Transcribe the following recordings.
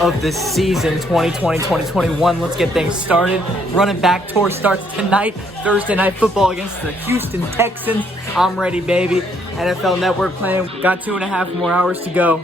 of this season, 2020-2021. Let's get things started. Running back tour starts tonight, Thursday Night Football against the Houston Texans. I'm ready, baby. NFL Network playing. Got 2.5 more hours to go.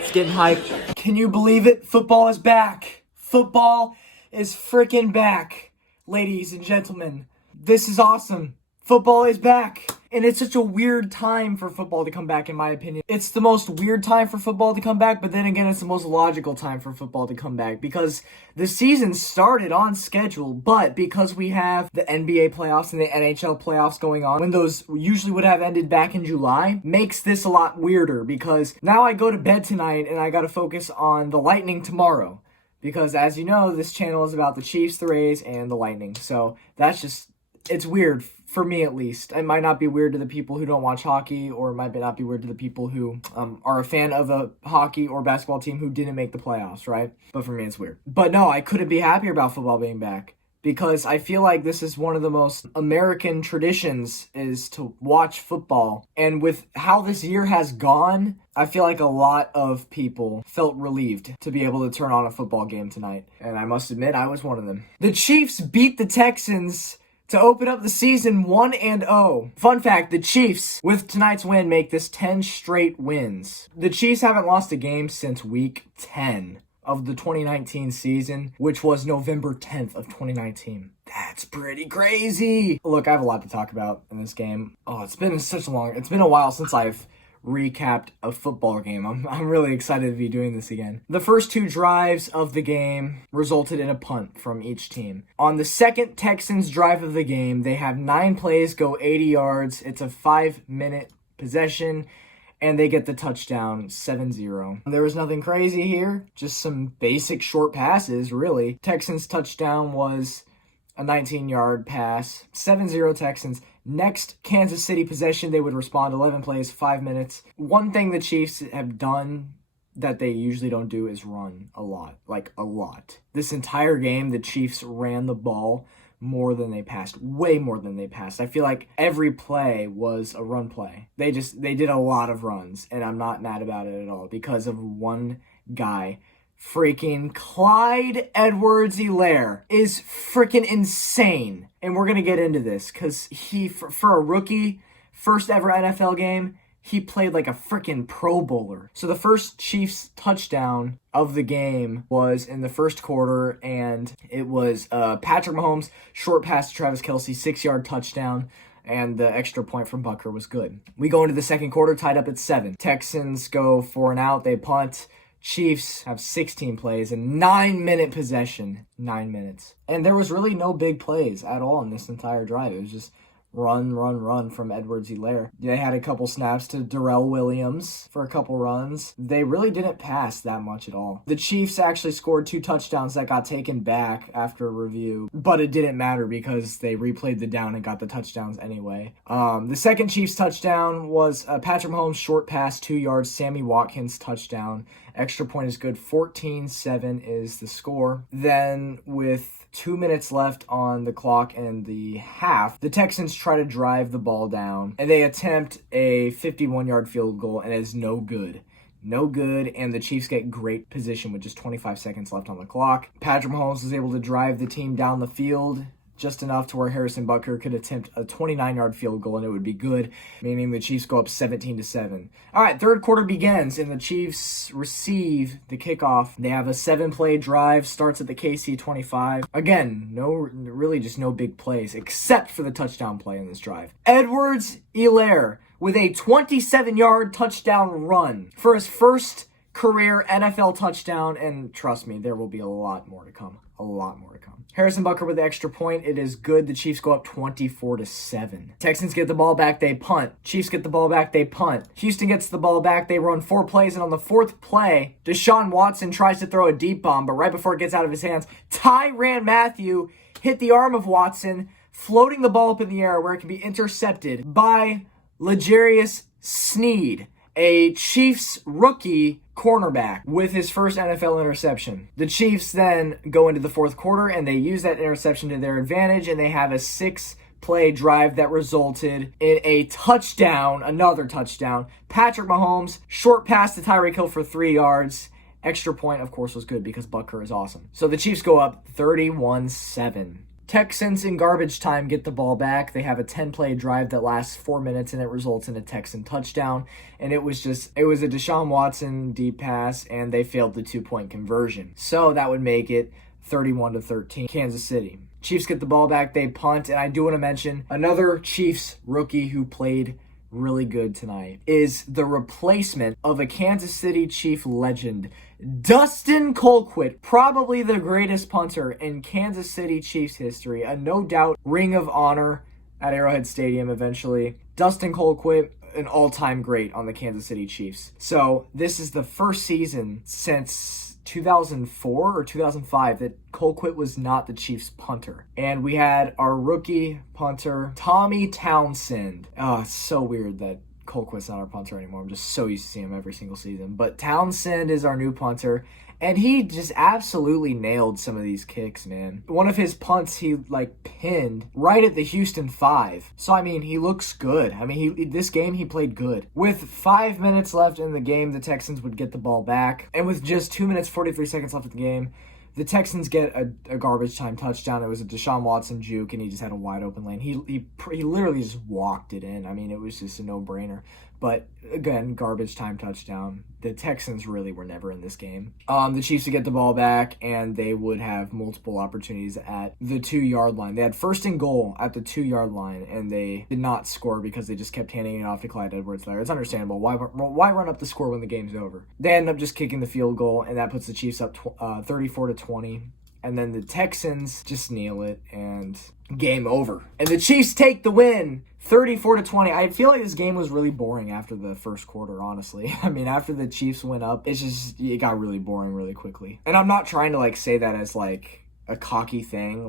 It's getting hyped. Can you believe it? Football is back. Football is freaking back. Ladies and gentlemen, this is awesome. Football is back. And it's such a weird time for football to come back, in my opinion. It's the most weird time for football to come back, but then again, it's the most logical time for football to come back because the season started on schedule, but because we have the NBA playoffs and the NHL playoffs going on, when those usually would have ended back in July, makes this a lot weirder because now I go to bed tonight and I gotta focus on the Lightning tomorrow. Because as you know, this channel is about the Chiefs, the Rays, and the Lightning. So that's just, it's weird. For me, at least. It might not be weird to the people who don't watch hockey, or it might not be weird to the people who are a fan of a hockey or basketball team who didn't make the playoffs, right? But for me, it's weird. But no, I couldn't be happier about football being back because I feel like this is one of the most American traditions is to watch football. And with how this year has gone, I feel like a lot of people felt relieved to be able to turn on a football game tonight. And I must admit, I was one of them. The Chiefs beat the Texans to open up the season 1-0. Fun fact, the Chiefs, with tonight's win, make this 10 straight wins. The Chiefs haven't lost a game since week 10 of the 2019 season, which was November 10th of 2019. That's pretty crazy. Look, I have a lot to talk about in this game. Oh, it's been a while since I've recapped a football game. I'm really excited to be doing this again. The first 2 drives of the game resulted in a punt from each team. On the second Texans drive of the game, they have 9 plays, go 80 yards. It's a 5-minute possession, and they get the touchdown 7-0. There was nothing crazy here, just some basic short passes, really. Texans touchdown was a 19-yard pass. 7-0 Texans. Next Kansas City possession, they would respond 11 plays, 5 minutes. One thing the Chiefs have done that they usually don't do is run a lot. Like, a lot. This entire game, the Chiefs ran the ball more than they passed. Way more than they passed. I feel like every play was a run play. They did a lot of runs, and I'm not mad about it at all because of one guy. Freaking Clyde Edwards-Helaire is freaking insane. And we're going to get into this because he, for a rookie, first ever NFL game, he played like a freaking Pro Bowler. So the first Chiefs touchdown of the game was in the first quarter, and it was Patrick Mahomes' short pass to Travis Kelce, 6-yard touchdown. And the extra point from Bucker was good. We go into the second quarter, tied up at 7. Texans go 4 and out. They punt. Chiefs have 16 plays and 9-minute possession. 9 minutes. And there was really no big plays at all in this entire drive. It was just run from Edwards-Helaire. They had a couple snaps to Darrell Williams for a couple runs. They really didn't pass that much at all. The Chiefs actually scored 2 touchdowns that got taken back after a review, but it didn't matter because they replayed the down and got the touchdowns anyway. The second Chiefs touchdown was Patrick Mahomes' short pass, 2 yards, Sammy Watkins touchdown. Extra point is good. 14-7 is the score. Then with 2 minutes left on the clock and the half, the Texans try to drive the ball down, and they attempt a 51-yard field goal, and it is no good. No good, and the Chiefs get great position with just 25 seconds left on the clock. Patrick Mahomes was able to drive the team down the field just enough to where Harrison Butker could attempt a 29-yard field goal and it would be good, meaning the Chiefs go up 17-7. All right, third quarter begins and the Chiefs receive the kickoff. They have a 7-play drive, starts at the KC 25. Again, really just no big plays except for the touchdown play in this drive. Edwards-Helaire with a 27-yard touchdown run for his first career NFL touchdown, and trust me, there will be a lot more to come. A lot more to come. Harrison Butker with the extra point. It is good. The Chiefs go up 24-7. Texans get the ball back. They punt. Chiefs get the ball back. They punt. Houston gets the ball back. They run 4 plays, and on the 4th play, Deshaun Watson tries to throw a deep bomb, but right before it gets out of his hands, Tyrann Mathieu hit the arm of Watson, floating the ball up in the air where it can be intercepted by L'Jarius Sneed, a Chiefs rookie cornerback, with his first NFL interception. The Chiefs then go into the 4th quarter and they use that interception to their advantage, and they have a 6-play drive that resulted in a touchdown, another touchdown. Patrick Mahomes, short pass to Tyreek Hill for 3 yards, Extra point, of course, was good because Butker is awesome. So the Chiefs go up 31-7. Texans in garbage time get the ball back. They have a 10-play drive that lasts 4 minutes, and it results in a Texan touchdown. And it was a Deshaun Watson deep pass, and they failed the 2-point conversion. So that would make it 31-13, Kansas City. Chiefs get the ball back, they punt, and I do want to mention another Chiefs rookie who played really good tonight is the replacement of a Kansas City Chief legend, Dustin Colquitt, probably the greatest punter in Kansas City Chiefs history, a no doubt ring of honor at Arrowhead Stadium eventually. Dustin Colquitt, an all-time great on the Kansas City Chiefs. So this is the first season since 2004 or 2005 that Colquitt was not the Chiefs punter. And we had our rookie punter, Tommy Townsend. Oh, it's so weird that Colquitt's not our punter anymore. I'm just so used to seeing him every single season. But Townsend is our new punter. And he just absolutely nailed some of these kicks, man. One of his punts, he pinned right at the Houston 5. So, he looks good. This game, he played good. With 5 minutes left in the game, the Texans would get the ball back. And with just 2 minutes, 43 seconds left in the game, the Texans get a garbage time touchdown. It was a Deshaun Watson juke, and he just had a wide open lane. He literally just walked it in. It was just a no-brainer. But again, garbage time touchdown. The Texans really were never in this game. The Chiefs would get the ball back, and they would have multiple opportunities at the 2-yard line. They had first and goal at the 2-yard line, and they did not score because they just kept handing it off to Clyde Edwards-Helaire. It's understandable. Why run up the score when the game's over? They end up just kicking the field goal, and that puts the Chiefs up 34-20. And then the Texans just kneel it, and game over. And the Chiefs take the win, 34-20. I feel like this game was really boring after the first quarter, honestly. After the Chiefs went up, it got really boring really quickly. And I'm not trying to say that as a cocky thing,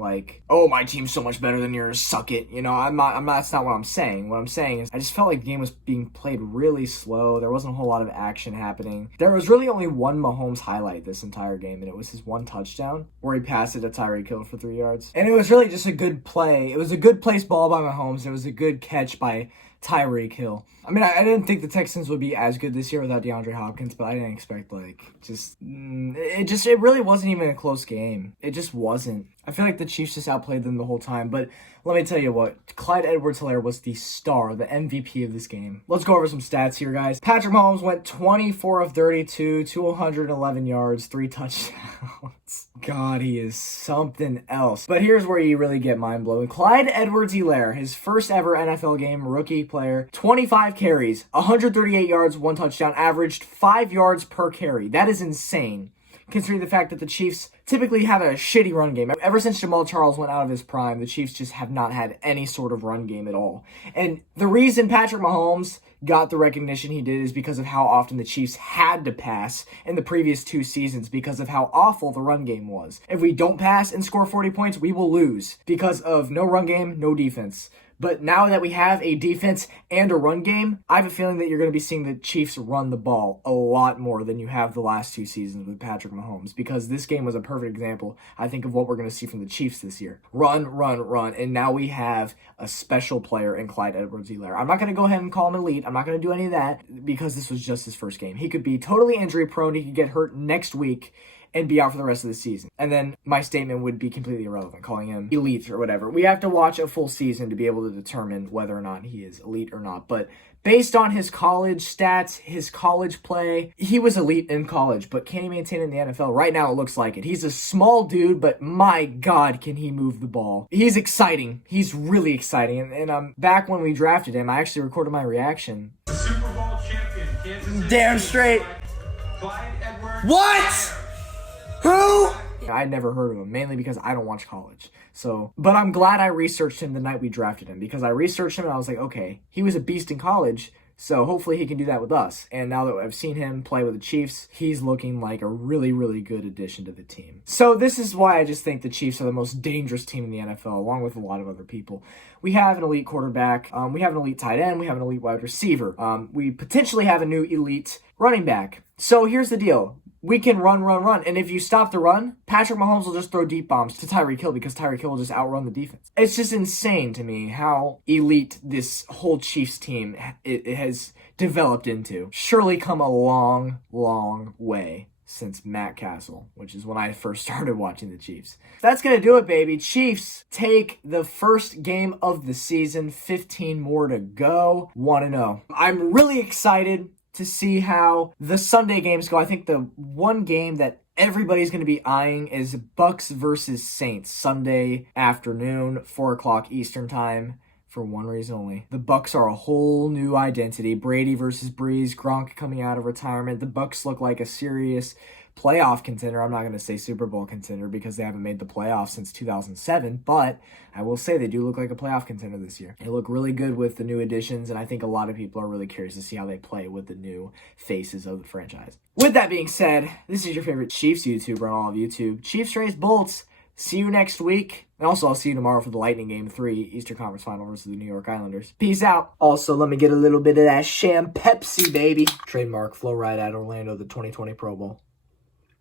oh, my team's so much better than yours, suck it. That's not what I'm saying. What I'm saying is I just felt like the game was being played really slow. There wasn't a whole lot of action happening. There was really only one Mahomes highlight this entire game, and it was his one touchdown where he passed it to Tyreek Hill for 3 yards. And it was really just a good play. It was a good placed ball by Mahomes. It was a good catch by Tyreek Hill. I didn't think the Texans would be as good this year without DeAndre Hopkins, but I didn't expect, it really wasn't even a close game. It just wasn't. I feel like the Chiefs just outplayed them the whole time, but let me tell you what, Clyde Edwards-Helaire was the star, the MVP of this game. Let's go over some stats here, guys. Patrick Mahomes went 24 of 32, 211 yards, 3 touchdowns. God, he is something else. But here's where you really get mind-blowing. Clyde Edwards-Helaire, his first ever NFL game, rookie player, 25 carries, 138 yards, 1 touchdown, averaged 5 yards per carry. That is insane, considering the fact that the Chiefs typically have a shitty run game. Ever since Jamal Charles went out of his prime, the Chiefs just have not had any sort of run game at all. And the reason Patrick Mahomes got the recognition he did is because of how often the Chiefs had to pass in the previous 2 seasons because of how awful the run game was. If we don't pass and score 40 points, we will lose because of no run game, no defense. But now that we have a defense and a run game, I have a feeling that you're going to be seeing the Chiefs run the ball a lot more than you have the last 2 seasons with Patrick Mahomes, because this game was a perfect example, I think, of what we're going to see from the Chiefs this year. Run, run, run. And now we have a special player in Clyde Edwards-Helaire. I'm not going to go ahead and call him elite. I'm not going to do any of that because this was just his first game. He could be totally injury prone. He could get hurt next week and be out for the rest of the season. And then my statement would be completely irrelevant, calling him elite or whatever. We have to watch a full season to be able to determine whether or not he is elite or not. But based on his college stats, his college play, he was elite in college, but can he maintain it in the NFL? Right now, it looks like it. He's a small dude, but my God, can he move the ball. He's exciting. He's really exciting. And back when we drafted him, I actually recorded my reaction. Super Bowl champion, Kansas City. Damn straight. Clyde Edwards. What? Who? I'd never heard of him, mainly because I don't watch college. But I'm glad I researched him the night we drafted him, because I researched him and I was like, okay, he was a beast in college, so hopefully he can do that with us. And now that I've seen him play with the Chiefs, he's looking like a really, really good addition to the team. So this is why I just think the Chiefs are the most dangerous team in the NFL, along with a lot of other people. We have an elite quarterback, we have an elite tight end, we have an elite wide receiver, we potentially have a new elite running back. So here's the deal. We can run. And if you stop the run, Patrick Mahomes will just throw deep bombs to Tyreek Hill because Tyreek Hill will just outrun the defense. It's just insane to me how elite this whole Chiefs team it has developed into. Surely come a long, long way. since Matt Castle, which is when I first started watching the Chiefs. That's going to do it, baby. Chiefs take the first game of the season, 15 more to go, 1-0. I'm really excited to see how the Sunday games go. I think the one game that everybody's going to be eyeing is Bucks versus Saints, Sunday afternoon, 4 o'clock Eastern time. For one reason only. The Bucks are a whole new identity. Brady versus Breeze, Gronk coming out of retirement. The Bucks look like a serious playoff contender. I'm not going to say Super Bowl contender because they haven't made the playoffs since 2007, but I will say they do look like a playoff contender this year. They look really good with the new additions, and I think a lot of people are really curious to see how they play with the new faces of the franchise. With that being said, this is your favorite Chiefs YouTuber on all of YouTube. Chiefs raised Bolts. See you next week. And also, I'll see you tomorrow for the Lightning Game 3, Eastern Conference Final versus the New York Islanders. Peace out. Also, let me get a little bit of that Sham Pepsi, baby. Trademark Flow Ride at Orlando, the 2020 Pro Bowl.